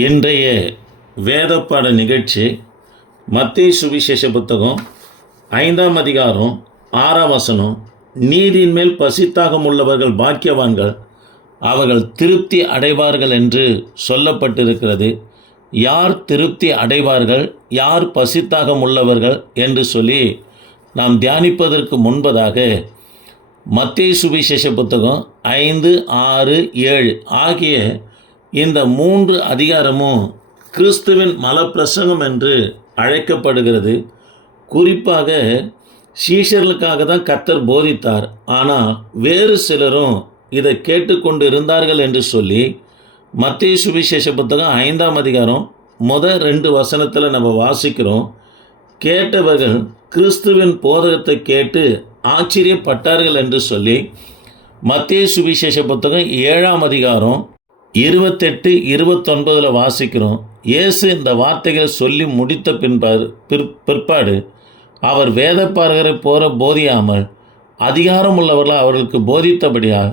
இன்றைய வேதப்பாட நிகழ்ச்சி மத்திய சுவிசேஷ புத்தகம் ஐந்தாம் அதிகாரம் ஆறாம் வசனம் நீதியின் மேல் பசித்தாகம் உள்ளவர்கள் பாக்கியவான்கள் அவர்கள் திருப்தி அடைவார்கள் என்று சொல்லப்பட்டிருக்கிறது. யார் திருப்தி அடைவார்கள் யார் பசித்தாகம் உள்ளவர்கள் என்று சொல்லி நாம் தியானிப்பதற்கு முன்பதாக மத்திய சுவிசேஷ புத்தகம் ஐந்து ஆறு ஏழு ஆகிய இந்த மூன்று அதிகாரமும் கிறிஸ்துவின் மலப்பிரசங்கம் என்று அழைக்கப்படுகிறது. குறிப்பாக சீஷர்களுக்காக தான் கர்த்தர் போதித்தார். ஆனால் வேறு சிலரும் இதை கேட்டுக்கொண்டு இருந்தார்கள் என்று சொல்லி மத்திய சுவிசேஷ புத்தகம் ஐந்தாம் அதிகாரம் முதல் ரெண்டு வசனத்தில் நம்ம வாசிக்கிறோம். கேட்டவர்கள் கிறிஸ்துவின் போதகத்தை கேட்டு ஆச்சரியப்பட்டார்கள் என்று சொல்லி மத்திய சுவிசேஷ புத்தகம் ஏழாம் அதிகாரம் இருபத்தெட்டு இருபத்தொன்பதில் வாசிக்கிறோம். இயேசு இந்த வார்த்தைகளை சொல்லி முடித்த பின்பார் பிற் பிற்பாடு அவர் வேதப்பாரகரை போற போதியாமல் அதிகாரம் உள்ளவர்கள் அவர்களுக்கு போதித்தபடியால்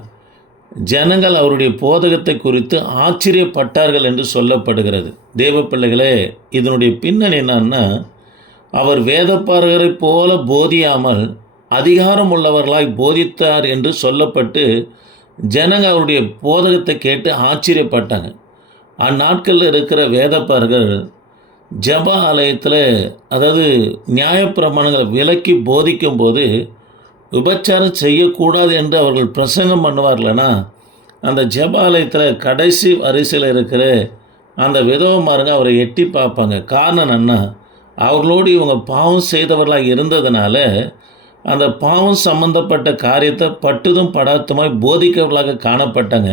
ஜனங்கள் அவருடைய போதகத்தை குறித்து ஆச்சரியப்பட்டார்கள் என்று சொல்லப்படுகிறது. தேவ பிள்ளைகளே இதனுடைய பின்னணி என்னன்னா அவர் வேதப்பாரகரைப் போல போதியாமல் அதிகாரம் உள்ளவர்களாய் போதித்தார் என்று சொல்லப்பட்டு ஜனங்க அவருடைய போதகத்தை கேட்டு ஆச்சரியப்பட்டாங்க. அந்நாட்களில் இருக்கிற வேதப்பார்கள் ஜப ஆலயத்தில் அதாவது நியாயப்பிரமாணங்களை விலக்கி போதிக்கும்போது விபச்சாரம் செய்யக்கூடாது என்று அவர்கள் பிரசங்கம் பண்ணுவார்கள்னா அந்த ஜப ஆலயத்தில் கடைசி வரிசையில் இருக்கிற அந்த விதவமாருங்க அவரை எட்டி பார்ப்பாங்க. காரணம் என்ன? அவர்களோடு இவங்க பாவம் செய்தவர்களாக இருந்ததுனால அந்த பாவம் சம்பந்தப்பட்ட காரியத்தை பட்டுதும் படாத்துமாய் போதிக்கவர்களாக காணப்பட்டாங்க.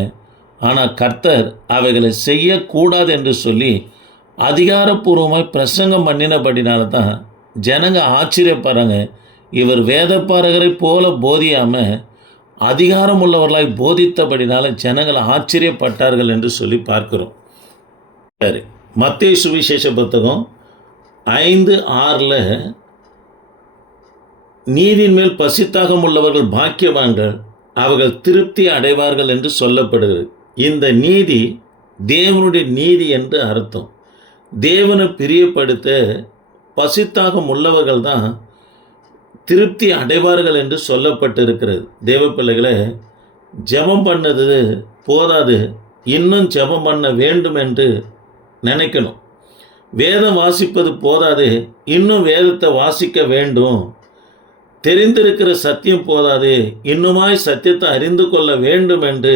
ஆனால் கர்த்தர் அவைகளை செய்யக்கூடாது என்று சொல்லி அதிகாரப்பூர்வமாய் பிரசங்கம் பண்ணினபடினால தான் ஜனங்க ஆச்சரியப்படுறாங்க. இவர் வேதப்பாரகரை போல போதியாமல் அதிகாரம் உள்ளவர்களாய் போதித்தபடினால ஜனங்கள் ஆச்சரியப்பட்டார்கள் என்று சொல்லி பார்க்கிறோம். சரி மத்திய சுவிசேஷ புத்தகம் ஐந்து ஆறில் நீதியின் மேல் பசித்தாகம் உள்ளவர்கள் பாக்கியவான்கள் அவர்கள் திருப்தி அடைவார்கள் என்று சொல்லப்படுகிறது. இந்த நீதி தேவனுடைய நீதி என்று அர்த்தம். தேவனை பிரியப்படுத்த பசித்தாகம் உள்ளவர்கள் தான் திருப்தி அடைவார்கள் என்று சொல்லப்பட்டிருக்கிறது. தேவ பிள்ளைகளை ஜெபம் பண்ணது போதாது. இன்னும் ஜெபம் பண்ண வேண்டும் என்று நினைக்கணும். வேதம் வாசிப்பது போதாது. இன்னும் வேதத்தை வாசிக்க வேண்டும். தெரிந்திருக்கிற சத்தியம் போதாது. இன்னுமாய் சத்தியத்தை அறிந்து கொள்ள வேண்டும் என்று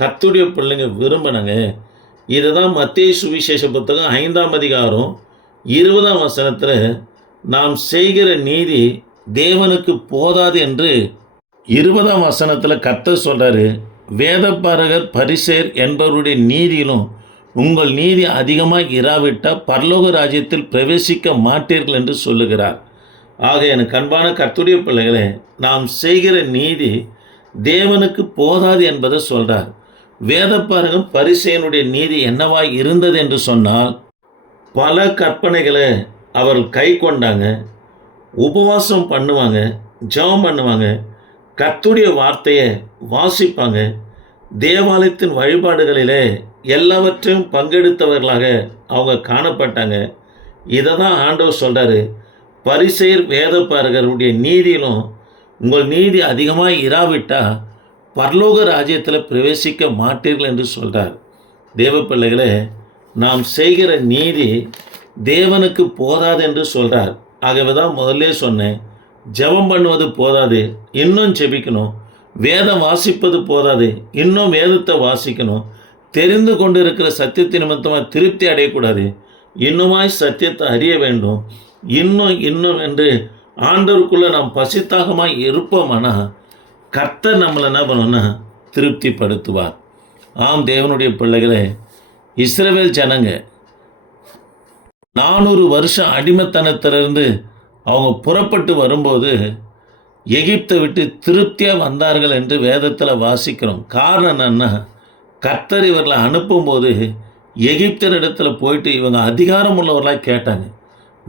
கத்துடைய பிள்ளைங்க விரும்பினங்க. இதை தான் மத்திய சுவிசேஷ புத்தகம் ஐந்தாம் அதிகாரம் இருபதாம் வசனத்தில் நாம் செய்கிற நீதி தேவனுக்கு போதாது என்று இருபதாம் வசனத்தில் கத்த சொல்கிறாரு வேதப்பாரகர் பரிசேர் என்பவருடைய நீதியிலும் உங்கள் நீதி அதிகமாக இராவிட்டால் பரலோக ராஜ்யத்தில் பிரவேசிக்க மாட்டீர்கள் என்று சொல்லுகிறார். ஆக எனக்கு அன்பான கர்த்துடைய பிள்ளைகளே நாம் செய்கிற நீதி தேவனுக்கு போதாது என்பதை சொல்கிறார் வேதப்பாரகம் பரிசையனுடைய நீதி என்னவாய் இருந்தது என்று சொன்னால் பல கற்பனைகளை அவர்கள் கை கொண்டாங்க உபவாசம் பண்ணுவாங்க ஜெபம் பண்ணுவாங்க கத்துடைய வார்த்தையை வாசிப்பாங்க தேவாலயத்தின் வழிபாடுகளிலே எல்லாவற்றையும் பங்கெடுத்தவர்களாக அவங்க காணப்பட்டாங்க. இதை தான் ஆண்டவர் சொல்கிறாரு பரிசெயர் வேதப்பாரகருடைய நீதியிலும் உங்கள் நீதி அதிகமாக இராவிட்டால் பரலோக ராஜ்யத்தில் பிரவேசிக்க மாட்டீர்கள் என்று சொல்கிறார் தேவ பிள்ளைகளே நாம் செய்கிற நீதி தேவனுக்கு போதாது என்று சொல்கிறார் ஆகவே தான் முதல்ல சொன்னேன் ஜெபம் பண்ணுவது போதாது இன்னும் ஜெபிக்கணும் வேதம் வாசிப்பது போதாது இன்னும் வேதத்தை வாசிக்கணும் தெரிந்து கொண்டு இருக்கிற சத்தியத்தின் நிமித்தமாக திருப்தி அடையக்கூடாது இன்னுமாய் சத்தியத்தை அறிய வேண்டும் இன்னும் இன்னும் என்று ஆண்டவருக்குள்ளே நாம் பசித்தாகமாக இருப்போம்னா கர்த்தர் நம்மளை என்ன பண்ணணும்னா திருப்திப்படுத்துவார். ஆம் தேவனுடைய பிள்ளைகளே இஸ்ரவேல் ஜனங்க நானூறு வருஷம் அடிமைத்தனத்திலிருந்து அவங்க புறப்பட்டு வரும்போது எகிப்தை விட்டு திருப்தியாக வந்தார்கள் என்று வேதத்தில் வாசிக்கிறோம். காரணம் என்னன்னா கர்த்தர் இவர்களை அனுப்பும்போது எகிப்தர் இடத்துல போயிட்டு இவங்க அதிகாரம் உள்ளவர்களாக கேட்டாங்க.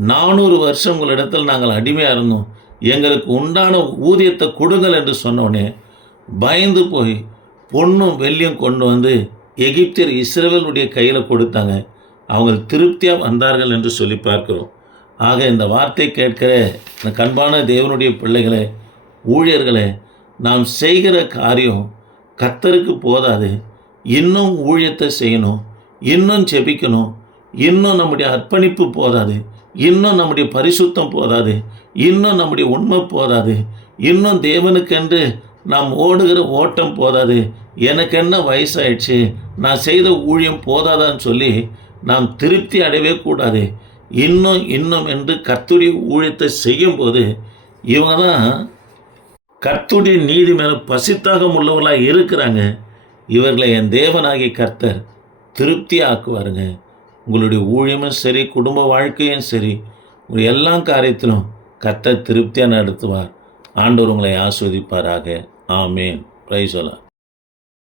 நானூறு வருஷம் உங்களிடத்தில் நாங்கள் அடிமையாக இருந்தோம். எங்களுக்கு உண்டான ஊதியத்தை கொடுங்கள் என்று சொன்னோடனே பயந்து போய் பொண்ணும் வெள்ளியும் கொண்டு வந்து எகிப்தியர் இஸ்ரவேலுடைய கையில் கொடுத்தாங்க. அவங்க திருப்தியாக வந்தார்கள் என்று சொல்லி பார்க்கிறோம். ஆக இந்த வார்த்தை கேட்கிற இந்த கண்பான தேவனுடைய பிள்ளைகளே ஊழியர்களே நாம் செய்கிற காரியம் கத்தருக்கு போதாது. இன்னும் ஊழியத்தை செய்யணும் இன்னும் ஜெபிக்கணும் இன்னும் நம்முடைய அர்ப்பணிப்பு போதாது. இன்னும் நம்முடைய பரிசுத்தம் போதாது இன்னும் நம்முடைய உண்மை போதாது இன்னும் தேவனுக்கென்று நாம் ஓடுகிற ஓட்டம் போதாது. எனக்கு என்ன வயசாயிடுச்சு நான் செய்த ஊழியம் போதாதான்னு சொல்லி நாம் திருப்தி அடையவே கூடாது. இன்னும் இன்னும் என்று கத்துடி ஊழியத்தை செய்யும்போது இவங்க தான் கர்த்துடைய நீதி மேலே பசித்தாகம் உள்ளவர்களாக இருக்கிறாங்க. இவர்களை என் தேவனாகிய கர்த்தர் திருப்தி ஆக்குவாருங்க உங்களுடைய ஊழியமும் சரி குடும்ப வாழ்க்கையும் சரி உங்கள் எல்லா காரியத்திலும் கத்த திருப்தியாக நடத்துவார். ஆண்டவர் உங்களை ஆஸ்வதிப்பாராக ஆமேன். பிரைசோலா